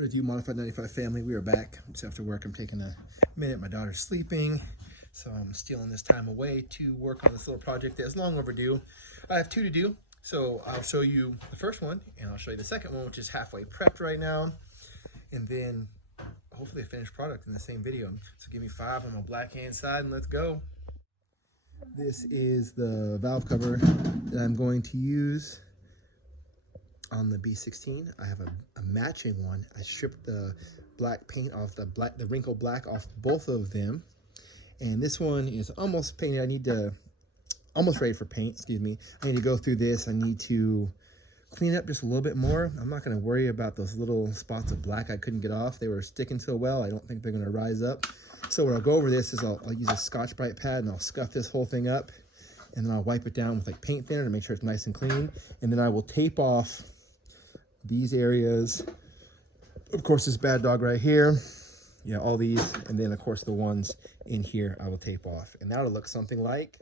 What did you, Modified 95 family? We are back. Just after work, I'm taking a minute. My daughter's sleeping, so I'm stealing this time away to work on this little project that is long overdue. I have two to do, so I'll show you the first one, and I'll show you the second one, which is halfway prepped right now, and then hopefully a finished product in the same video. So give me 5 on my black hand side, and let's go. This is the valve cover that I'm going to use on the B16. I have a matching one. I stripped the black paint off, the wrinkle black off both of them. And this one is almost painted. I need to, almost ready for paint, excuse me. I need to go through this. I need to clean it up just a little bit more. I'm not gonna worry about those little spots of black I couldn't get off. They were sticking so well, I don't think they're gonna rise up. So what I'll go over this is I'll use a Scotch-Brite pad and I'll scuff this whole thing up. And then I'll wipe it down with like paint thinner to make sure it's nice and clean. And then I will tape off these areas. Of course, this bad dog right here. Yeah, all these. And then, of course, the ones in here I will tape off. And that'll look something like,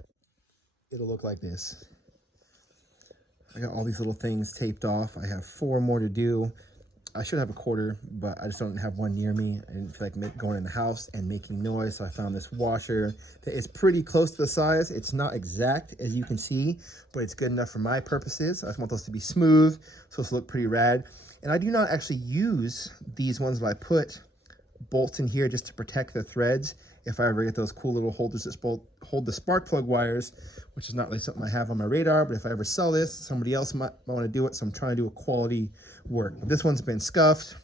it'll look like this. I got all these little things taped off. I have 4 more to do. I should have a quarter, but I just don't have one near me. I didn't feel like going in the house and making noise, so I found this washer that is pretty close to the size. It's not exact, as you can see, but it's good enough for my purposes. I just want those to be smooth, so it's look pretty rad. And I do not actually use these ones, but I put bolts in here just to protect the threads if I ever get those cool little holders that hold the spark plug wires, which is not really something I have on my radar, but if I ever sell this, somebody else might want to do it, so I'm trying to do a quality work. This one's been scuffed.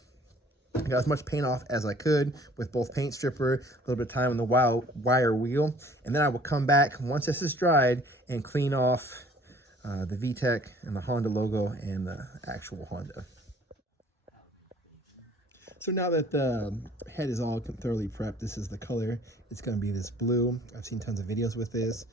I got as much paint off as I could with both paint stripper, a little bit of time on the wire wheel, and then I will come back once this is dried and clean off the VTEC and the Honda logo and the actual Honda. So now that the head is all thoroughly prepped, this is the color. It's going to be this blue. I've seen tons of videos with this.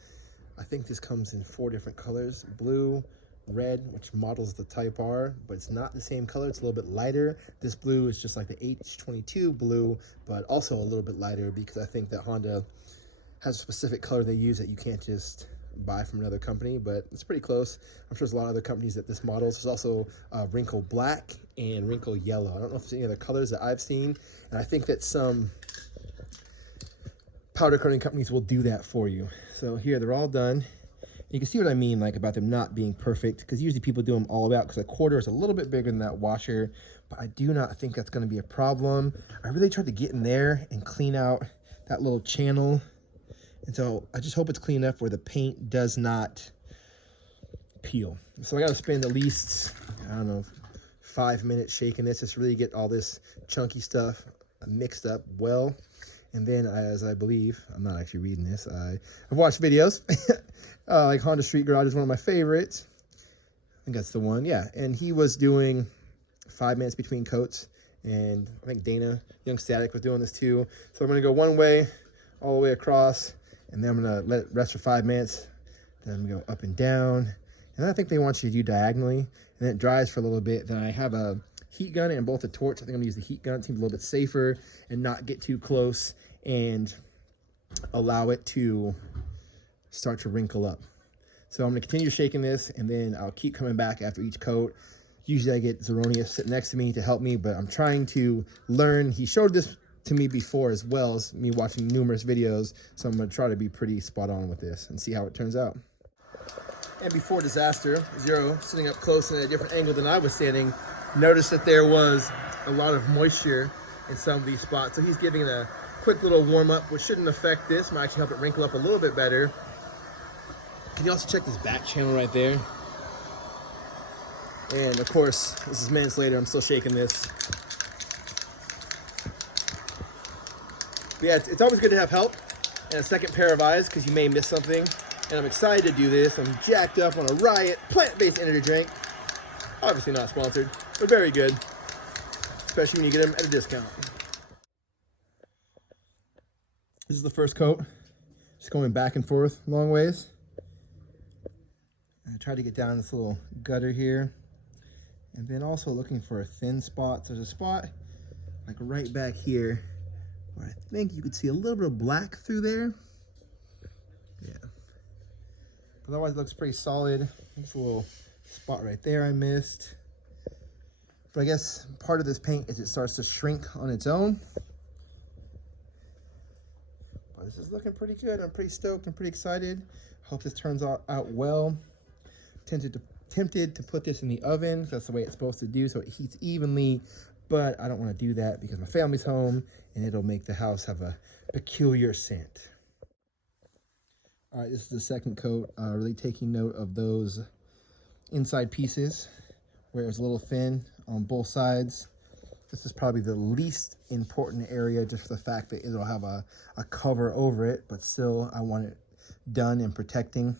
I think this comes in 4 different colors: blue, red, which models the Type R, but it's not the same color. It's a little bit lighter. This blue is just like the H22 blue, but also a little bit lighter because I think that Honda has a specific color they use that you can't just buy from another company, but it's pretty close. I'm sure there's a lot of other companies that this models. There's also wrinkle black and wrinkle yellow. I don't know if there's any other colors that I've seen, and I think that some powder coating companies will do that for you. So here, they're all done. You can see what I mean, like about them not being perfect, because usually people do them all out because a quarter is a little bit bigger than that washer, but I do not think that's going to be a problem. I really tried to get in there and clean out that little channel. And so I just hope it's clean enough where the paint does not peel. So I got to spend at least, I don't know, 5 minutes shaking this, just really get all this chunky stuff mixed up well. And then, as I believe, I'm not actually reading this, I've watched videos, like Honda Street Garage is one of my favorites. I think that's the one, yeah. And he was doing 5 minutes between coats. And I think Dana, Young Static, was doing this too. So I'm going to go one way, all the way across. And then I'm gonna let it rest for 5 minutes. Then I'm gonna go up and down. And then I think they want you to do diagonally. And then it dries for a little bit. Then I have a heat gun and both a torch. I think I'm gonna use the heat gun. It seems a little bit safer and not get too close and allow it to start to wrinkle up. So I'm gonna continue shaking this and then I'll keep coming back after each coat. Usually I get Zeronius sitting next to me to help me, but I'm trying to learn. He showed this to me before as well as me watching numerous videos, so I'm going to try to be pretty spot on with this and see how it turns out. And before disaster, Zero, sitting up close in a different angle than I was standing, noticed that there was a lot of moisture in some of these spots, so he's giving it a quick little warm-up, which shouldn't affect this. Might actually help it wrinkle up a little bit better. Can you also check this back channel right there? And of course, this is minutes later, I'm still shaking this. But yeah, it's always good to have help and a second pair of eyes because you may miss something. And I'm excited to do this. I'm jacked up on a Riot plant-based energy drink. Obviously not sponsored, but very good. Especially when you get them at a discount. This is the first coat. Just going back and forth long ways. I tried to get down this little gutter here. And then also looking for a thin spot. So there's a spot like right back here where I think you could see a little bit of black through there. Yeah. But otherwise it looks pretty solid. There's a little spot right there I missed. But I guess part of this paint is it starts to shrink on its own. But this is looking pretty good. I'm pretty stoked. I'm pretty excited. Hope this turns out well. Tempted to put this in the oven. That's the way it's supposed to do, so it heats evenly. But I don't want to do that because my family's home and it'll make the house have a peculiar scent. All right, this is the second coat. Really taking note of those inside pieces where it was a little thin on both sides. This is probably the least important area just for the fact that it'll have a cover over it, but still I want it done and protecting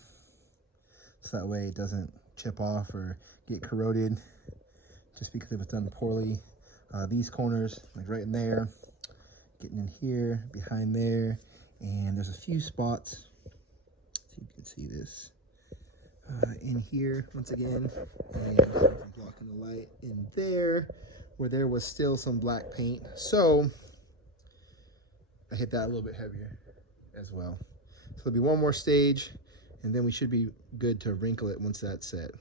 so that way it doesn't chip off or get corroded just because it was done poorly. These corners, like right in there, getting in here, behind there, and there's a few spots. See if you can see this in here once again, and blocking the light in there where there was still some black paint. So I hit that a little bit heavier as well. So there'll be one more stage, and then we should be good to wrinkle it once that's set.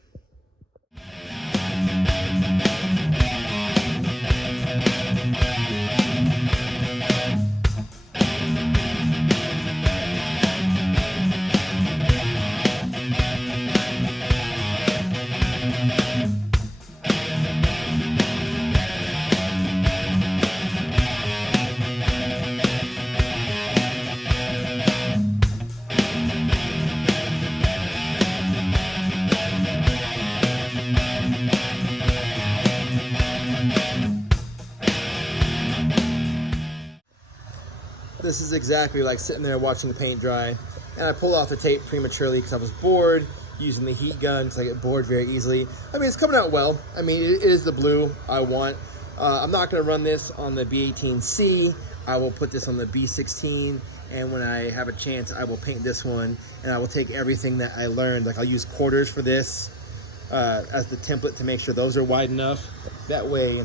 This is exactly like sitting there watching the paint dry, and I pulled off the tape prematurely because I was bored using the heat gun because I get bored very easily. I mean, it's coming out well. I mean, it is the blue I want. I'm not going to run this on the B18C. I will put this on the B16, and when I have a chance, I will paint this one, and I will take everything that I learned. Like, I'll use quarters for this as the template to make sure those are wide enough. That way,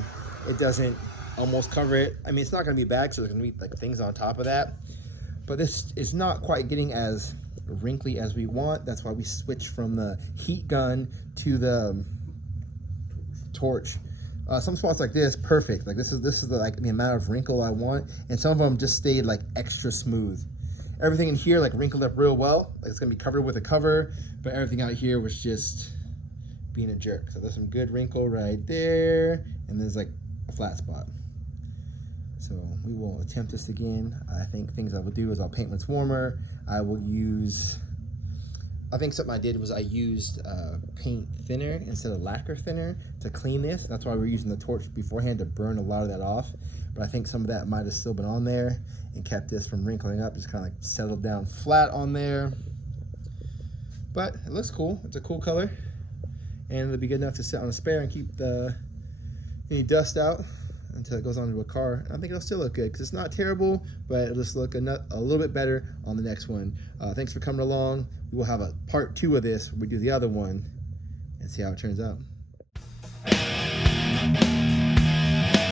it doesn't almost cover it. I mean, it's not going to be bad because there's going to be like things on top of that, but this is not quite getting as wrinkly as we want. That's why we switched from the heat gun to the torch. Some spots like this, perfect. Like this is the amount of wrinkle I want, and some of them just stayed like extra smooth. Everything in here like wrinkled up real well. Like it's going to be covered with a cover, but everything out here was just being a jerk. So there's some good wrinkle right there, and there's like a flat spot. So we will attempt this again. I think things I will do is I'll paint when it's warmer. I will use, I think something I did was I used paint thinner instead of lacquer thinner to clean this. That's why we're using the torch beforehand to burn a lot of that off. But I think some of that might have still been on there and kept this from wrinkling up. Just kind of like settled down flat on there. But it looks cool. It's a cool color. And it'll be good enough to sit on a spare and keep any dust out until it goes onto a car. I think it'll still look good because it's not terrible, but it'll just look a little bit better on the next one. Thanks for coming along. We will have a part 2 of this where we do the other one and see how it turns out.